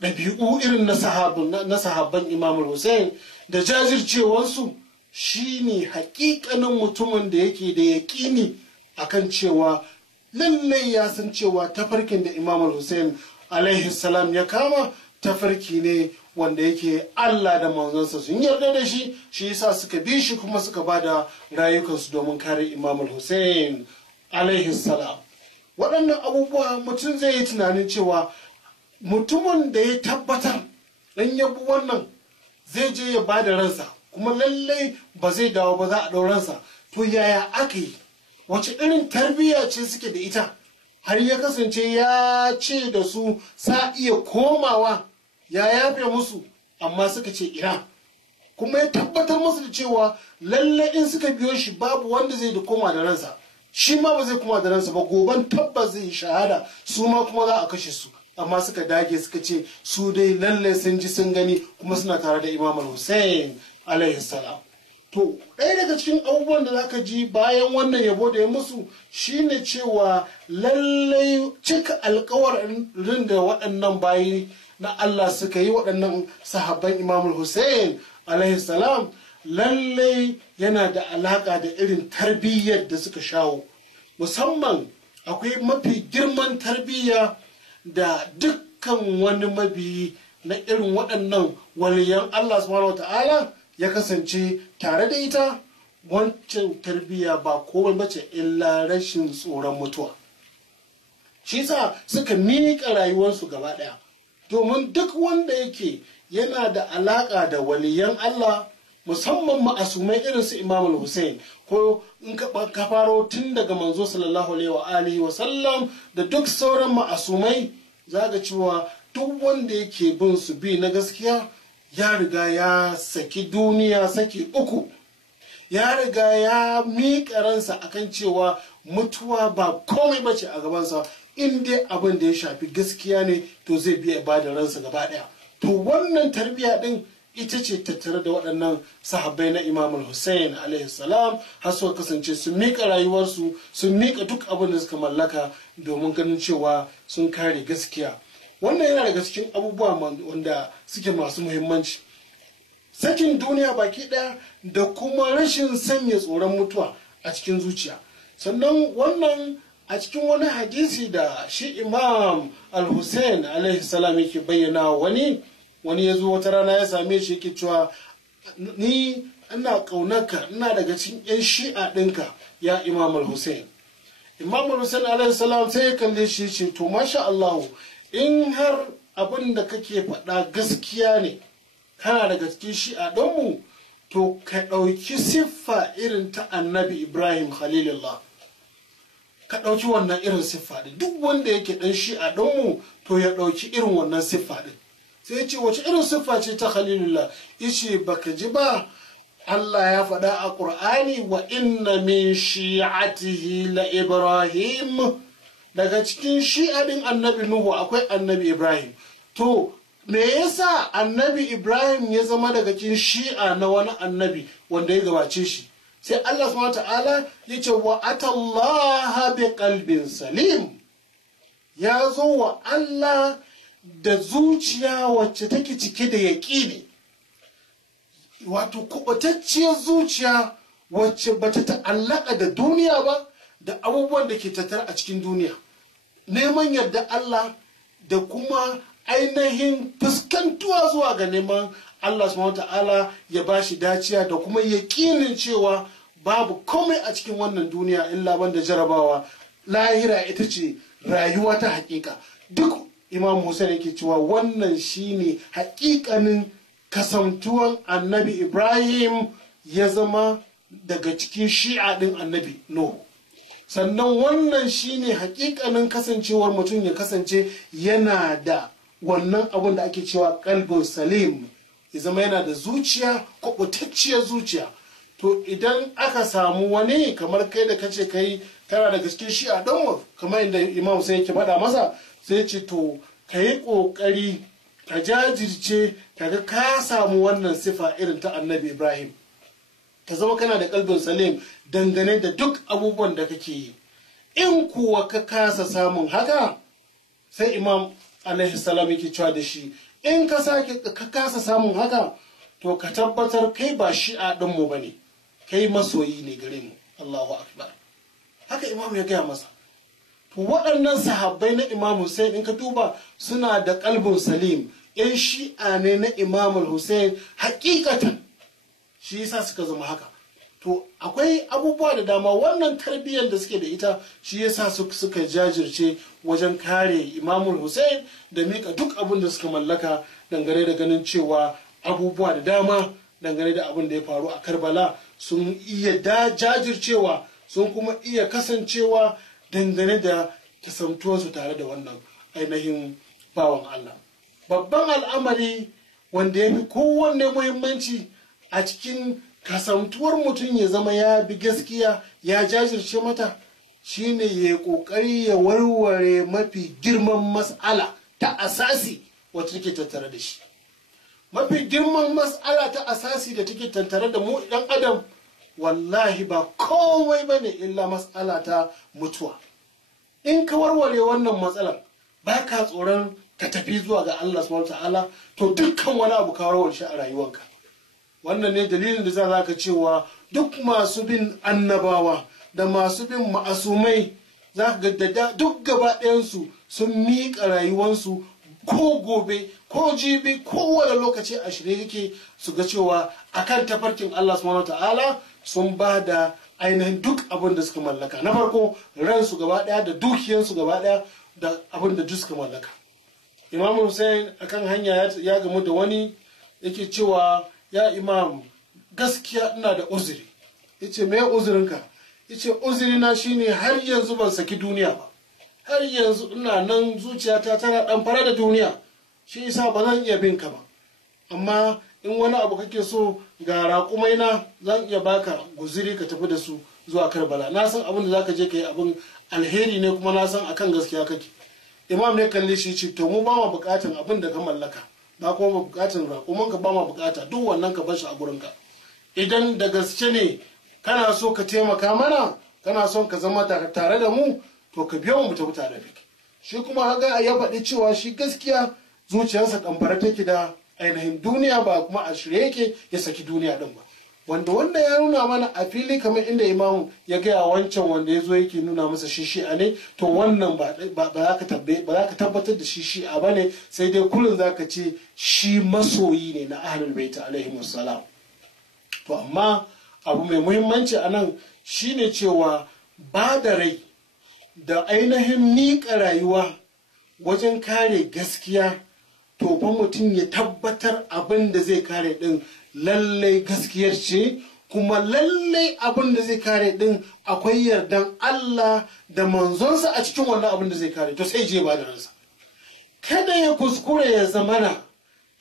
ɗabi'u irin na sahabban Imam Hussein da jajircewarsu shine hakikanin mutumin da yake da yaƙini akan cewa lallai ya san cewa tafarkin da Imam Hussein alaihi salam ya kama tafarki ne wanda yake Allah da manzansa sun yarda da shi, shi yasa suka bi shi kuma suka ba da rayukansu domin kare Imam Hussein alaihi salam. Waɗannan abubuwa mutum zai yi tunanin cewa mutumin da ya tabbatar ɗan yabi wannan zai je ya ba da ransa kuma lallai ba zai dawo ba za a ɗau ransa, to yaya aka yi, wace irin tarbiyya ce suke da ita har ya kasance ya ce da su sa iya komawa ya yafe musu, amma suka ce ina, kuma ya tabbatar musu da cewa lallai in suka biyo shi babu wanda zai da koma da ransa, shi ma ba zai koma da ransa ba, goban tabbas zai yi shahada, su ma kuma za a kashe su, amma suka dage suka ce su dai lallai sun ji sun gani kuma suna tare da Imam Hussein alaihi salam. To ɗaya daga cikin abubuwan da zaka ji bayan wannan yabo da ya musu shine cewa lallai cika alkawarin da waɗannan bayi na Allah suka yi, waɗannan sahabban Imam Hussein alaihi salam, lallai yana da alaƙa da irin tarbiyyar da suka shawo. Musamman akwai mafi girman tarbiyya da dukkan wani mabiyi na irin waɗannan waliyan Allah subhanahu wa ta'ala ya kasance tare da ita. Wancan tarbiyya ba komai bace illa rashin tsoron mutuwa. Shi sa suka miƙa rayuwarsu gaba ɗaya, domin duk wanda yake yana da alaƙa da waliyan Allah, musamman ma'asumai irin su Imam Hussein, ko in ka faro tun daga manzo sallallahu alaihi wa sallam da duk sauran ma'asumai, zaga cewa duk wanda yake bin su bi na gaskiya ya riga ya saki duniya saki uku, ya riga ya miƙa ransa akan cewa mutuwa ba komai bace a gabansa, in dai abin da ya shafi gaskiya ne to zai biya ba da ransa gaba ɗaya. To wannan tarbiyya din ita ce tattare da waɗannan sahabbai na Imam Hussein alaihi salam, har suka kasance sun miƙa rayuwarsu, sun miƙa duk abin da suka mallaka domin ganin cewa sun kare gaskiya. Wannan yana daga cikin abubuwa wanda suke masu muhimmanci. Sakin duniya baki ɗaya da kuma rashin sanya tsoron mutuwa a cikin zuciya. Sannan wannan a cikin wani hadisi da shi Imam Al-Hussein alaihi salam yake bayyana wani ya zo wata rana ya same shi yake cewa ni ina ƙaunarka, ina daga cikin 'yan shi'a ɗinka ya Imam Al-Hussein. Imam Al-Hussein alaihi salam sai ya kalle shi ce to masha Allah, in har abin da kake faɗa gaskiya ne kana daga cikin shi'a ɗinmu, to ka ɗauki siffa irin ta annabi Ibrahim Khalilullah, ka ɗauki wannan irin siffa ɗin. Duk wanda yake ɗan shi'a ɗinmu to ya ɗauki irin wannan siffa ɗin. Sai ya ce wace irin siffa ce ta Khalilullah? Yace baka ji ba Allah ya faɗa a Ƙur'ani wa inna min shi'atihi la Ibrahim, daga cikin shi'a ɗin annabi Nuhu akwai annabi Ibrahim. To me yasa annabi Ibrahim ya zama daga cikin shi'a na wani annabi wanda ya gabace shi? Sai Allah subhanahu ta'ala ya ce wa atallaha bi qalbin salim, ya zo wa Allah da zuciya wacce take cike da yaƙini, wato kubatacciyar zuciya wacce bata ta'allaka da duniya ba da abubuwan da ke tattare a cikin duniya, neman yarda Allah da kuma ainihin fuskantuwa zuwa ga neman Allah subhanahu ta'ala ya bashi daciya da kuma yaƙinin cewa babu komai a cikin wannan duniya illa banda jarabawa, lahira ita ce rayuwa ta haƙiƙa. Duk Imam Hussein yake cewa wannan shine haƙiƙanin kasantuwan annabi Ibrahim ya zama daga cikin shi'a ɗin annabi Nuhu. Sannan wannan shine haƙiƙanin kasancewar mutum ya kasance yana da wannan abin da ake cewa kalbun salim, ya zama yana da zuciya, kubutacciyar zuciya. To idan aka samu wani kamar kai da kace kai kana daga cikin shi'a ɗin, kamar inda Imam sai yake faɗa masa, sai ce to ka yi ƙoƙari ka jajirce kaga ka samu wannan sifa irin ta annabi Ibrahim, ka zama kana da kalbin salim dangane da duk abubuwan da kake yi. In kuwa ka kasa samun haka, sai Imam alaihi salam yake cewa da shi in ka kasa samun haka to ka tabbatar kai ba shi'a ɗinmu ba ne, kai masoyi ne gare mu. Allahu akbar. Haka imam ya gaya masa. To waɗannan sahabbai na Imam Hussein in ka duba suna da kalbun salim, yan shi'a ne na Imam Hussein hakikatan, shi yasa suka zama haka. To akwai abubuwa da dama, wannan tarbiyyar da suke da ita shi yasa suka jajirce wajen kare Imam Hussein da mika duk abin da suka mallaka dangane da ganin cewa abubuwa da dama dangane da abin da ya faru a Karbala sun iya jajircewa, sun kuma iya kasancewa dangane da kasantuwarsu tare da wannan ainihin bawan Allah. Babban al'amari wanda ya fi kowanne muhimmanci a cikin kasantuwar mutum ya zama ya bi gaskiya ya jajirce mata shine ya yi ƙoƙari ya warware mafi girman mas'ala ta asasi wacce take tattare da shi. Mafi girman mas'ala ta asasi da take tattare da mu ɗan adam wallahi ba komai bane illa mas'ala ta mutuwa. In ka warware wannan matsalar ba ka tsoron ka tafi zuwa ga Allah subhanahu ta'ala, to dukkan wani abu ka warware shi a rayuwarka. Wannan ne dalilin da za ka cewa duk masu bin annabawa da masu bin ma'asumai za ka ga duk gaba ɗayansu sun miƙa rayuwarsu ko gobe ko jibi kowane lokaci a shirye yake su ga cewa akan tafarkin Allah subhanahu ta'ala sun ba da ainihin duk abin da suka mallaka. Na farko ransu gaba daya da dukiyansu gaba daya da abin da duk suka mallaka. Imam Hussein akan hanya ya gamu da wani yake cewa ya imam gaskiya ina da uzuri. Yace me uzurinka? Yace uzurina shine har yanzu ban saki duniya ba, har yanzu ina nan zuciyata tana dan fara da duniya, shi yasa ba zan iya bin ka ba, amma in wani abu kake so ga raƙumai na zan iya baka guziri ka tafi da su zuwa Karbala. Na san abin da zaka je ka yi abin alheri ne, kuma na san akan gaskiya kake. Imam ne kalle shi ce to mu ba ma bukatan abin da ka mallaka, ba kuma ba bukatan raƙuman ka, ba ma bukata duk wannan ka bar shi a gurin ka. Idan da gaske ne kana so ka taimaka mana, kana son ka zama tare da mu, to ka biyo mu tafi tare da kai. Shi kuma haka ya faɗi cewa shi gaskiya zuciyarsa ɗambara take da ainihin duniya, ba kuma a shirye yake ya saki duniya din ba. Wanda ya nuna mana a fili kamar inda imamu ya gaya wancan wanda ya zo yake nuna masa shi shi'a ne, to wannan ba za ka tabbatar da shi shi'a ba ne, sai dai kullum za ka ce shi masoyi ne na ahlul bait alaihi wassalam. To amma abu mai muhimmanci a nan shine cewa ba da rai da ainihin miƙa rayuwa wajen kare gaskiya, to fa mutum ya tabbatar abin da zai kare din lallai gaskiyar ce, kuma lallai abin da zai kare din akwai yardan Allah da manzonsa a cikin wannan abin da zai kare, to sai je ba da ransa. Kada ya kuskure ya zamana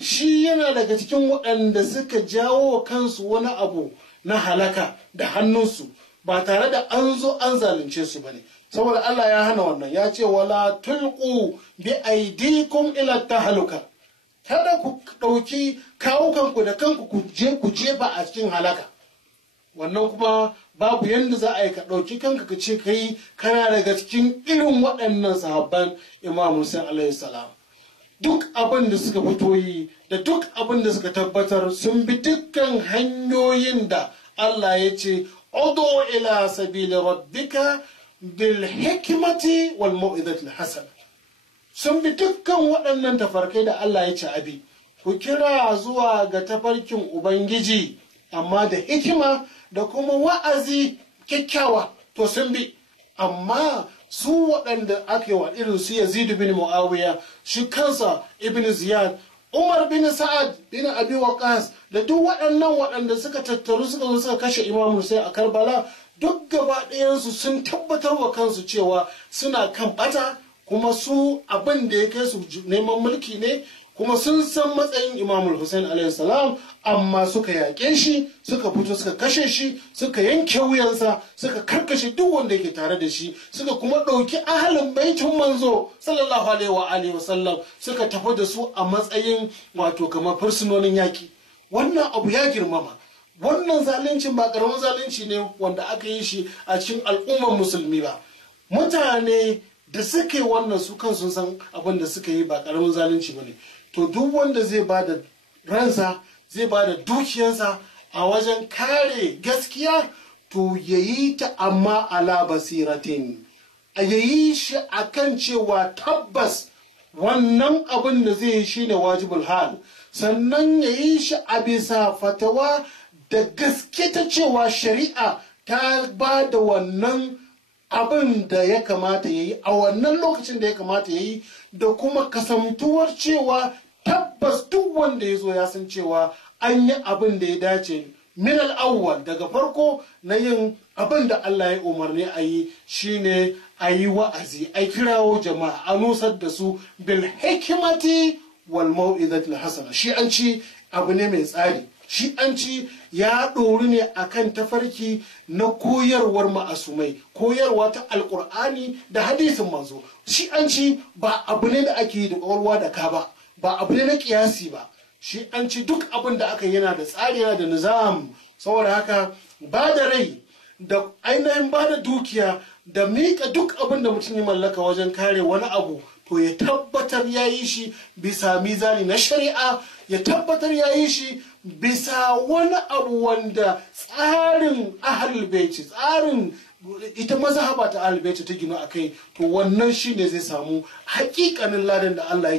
shi yana daga cikin waɗanda suka jawo wa kansu wani abu na halaka da hannunsu ba tare da an zo an zalunce su bane. Saboda Allah ya hana wannan, ya ce wala tulqu bi aidikum ila tahluka, kada ku ɗauki kawukanku da kanku ku jefa a cikin halaka. Wannan kuma babu yadda za a yi ka ɗauki kanka ka ce kai kana daga cikin irin waɗannan sahabban Imam Hussein alaihi salam. Duk abin da suka fito yi da duk abin da suka tabbatar sun bi dukkan hanyoyin da Allah ya ce udu ila sabili rabbika bil hikmati wal mau'izati hasana. Sun bi dukkan waɗannan tafarkai da Allah ya ce abi, ku kira zuwa ga tafarkin Ubangiji amma da hikima da kuma wa'azi kyakkyawa, to sun bi. Amma su waɗanda ake wa irin su Yazid bin Muawiya, shi kansa Ibn Ziyad, Umar bin Sa'ad bin Abi Waqqas da duk waɗannan waɗanda suka tattaru suka zo suka kashe Imam Hussein a Karbala, duk gaba ɗayansu sun tabbatar wa kansu cewa suna kan ɓata, kuma su abin da ya kai su neman mulki ne, kuma sun san matsayin Imam Hussein alaihi salam, amma suka yaƙe shi, suka fito suka kashe shi, suka yanke wuyansa, suka karkashe duk wanda yake tare da shi, suka kuma ɗauki ahalin baitin manzo sallallahu alaihi wa sallam suka tafi da su a matsayin wato kamar fursunonin yaƙi. Wannan abu ya girmama. Wannan zaluncin ba ƙaramin zalunci ne wanda aka yi shi a cikin al'ummar musulmi ba. Mutane da suka yi wannan su kan sun san abin da suka yi ba karamin zalunci ba ne. To duk wanda zai ba da ransa zai ba da dukiyarsa a wajen kare gaskiya to ya yi ta amma ala basiratin, a yayi shi akan cewa tabbas wannan abin da zai yi shine wajibul hal, sannan ya yi shi a bisa fatawa da gaske ta cewa shari'a ta ba da wannan abin da ya kamata ya yi a wannan lokacin da ya kamata ya yi, da kuma kasantuwar cewa tabbas duk wanda ya zo ya san cewa an yi abin da ya dace min al'awwal daga farko na yin abin da Allah ya umarni a yi shine a yi wa'azi, a kirawo jama'a, a nusar da su bil hikimati wal mau'izatil hasana. Shi an ci abu ne mai tsari, shi an ci ya ɗori ne akan tafarki na koyarwar ma'asumai, koyarwa ta alƙur'ani da hadisin manzo. Shi an ci ba abu ne da ake yi da ƙwaƙwalwa da ka ba, ba abu ne na ƙiyasi ba. Shi an ci duk abin da aka yana da tsari, yana da nizam. Saboda haka ba da rai da ainihin ba da dukiya da miƙa duk abin da mutum ya mallaka wajen kare wani abu, to ya tabbatar ya yi shi bisa mizani na shari'a, ya tabbatar ya yi shi bisa wani abu wanda tsarin ahlul baiti, tsarin ita mazhaba ta ahlul baiti ta gino akai, to wannan shine zai samu hakikanin ladan da Allah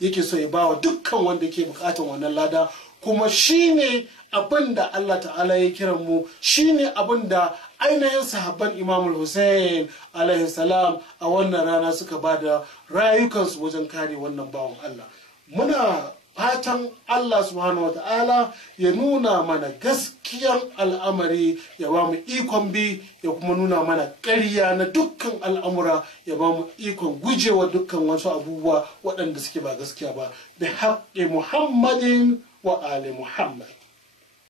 yake so ya bawa dukkan wanda yake bukatan wannan lada. Kuma shine abin da Allah ta'ala ya kiran mu, shine abin da ainihin sahabban Imam Hussein alaihi salam a wannan rana suka bada rayukansu wajen kare wannan bawan Allah. Muna fatan Allah subhanahu wata'ala ya nuna mana gaskiyar al'amari, ya ba mu ikon bi, ya kuma nuna mana ƙarya na dukkan al'amura, ya ba mu ikon gujewa dukkan wasu abubuwa waɗanda suke ba gaskiya ba. Bi haƙƙi Muhammadin wa ali Muhammad.